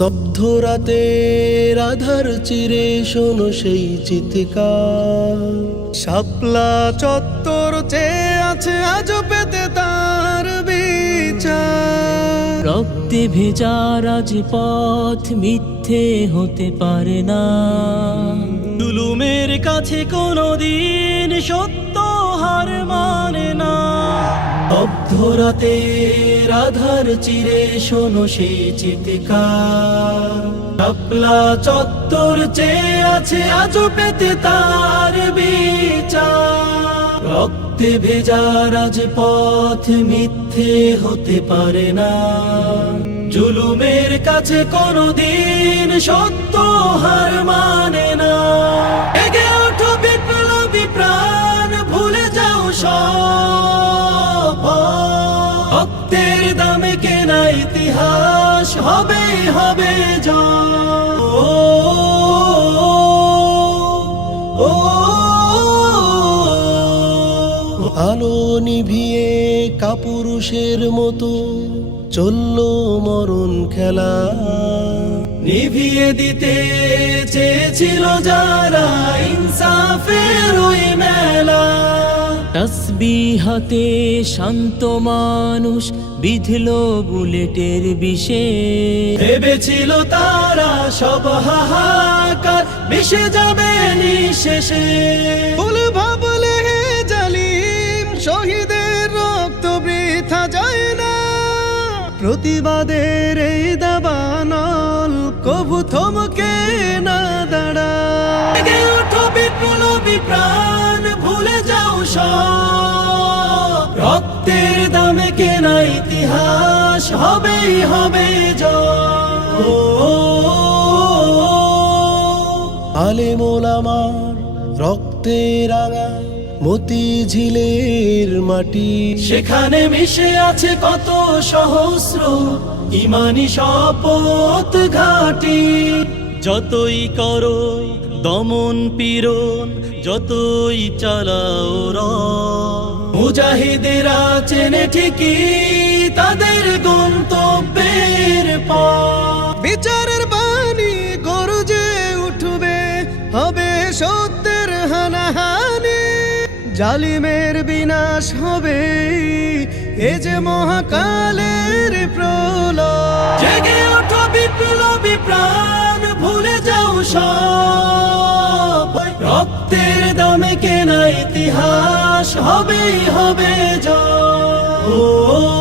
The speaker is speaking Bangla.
স্তব্ধ রাতের আধার চিরে শোনো সেই চিৎকার। শাপলা চত্বর চেয়ে আছে আজও পেতে তার বিচার। রক্তে ভেজা রাজপথ মিথ্যে হতে পারে না। জুলুমের কাছে কোনোদিন সত্য হার মানে না। স্তব্ধ রাতের আধার চিরে শোনো সেই চিৎকার। শাপলা চত্বর চেয়ে আছে আজও পেতে তার বিচার। রক্তে ভেজা রাজপথ মিথ্যে হতে পারে না। জুলুমের কাছে কোনোদিন সত্য হার মানে না। এগে ওঠো বিপ্লবী প্রাণ, ভুলে যাও সব। রক্তের দামে কেনা ইতিহাস হবে হবে আলো নিভিয়ে কাপুরুষের মতো চললো মরণ খেলা। নিভিয়ে দিতে চেয়েছিল যারা ইনসাফের ওই মেলা। তসবিহ হাতে শান্ত মানুষ বিঁধল বুলেটের বিষে। ভেবেছিল তারা সব হাহাকার মিশে যাবে নিঃশেষে। ভুল ভাবলে হে জালিম, শহীদের রক্ত বৃথা যায় না। প্রতিবাদের এই দাবানল কবু থমকে না দাঁড়ায়। জেগে ওঠো বিপ্লবী প্রাণ, ভুলে যাও সব। রক্তের দামে কেনা ইতিহাস হবেই হবে আলেম ওলামার রক্তে রাঙা মতিঝিলের মাটি। সেখানে মিশে আছে কত সহস্র ইমানি শপথ ঘাটি। যতই করো দমন পীড়ন, যতই চালাও মুজাহিদেরা চেনে ঠিকই তাদের গন্তব্যের পথ। বিচারের বাণী গর্জে উঠবে, হবে সত্যের হানাহানি। জালিমের বিনাশ হবে, এ যে মহাকালের প্রলয়। জেগে ওঠো বিপ্লবী প্রাণ, ভুলে যাও সব। রক্তের দামে কেনা ইতিহাস হবেই হবে জয়।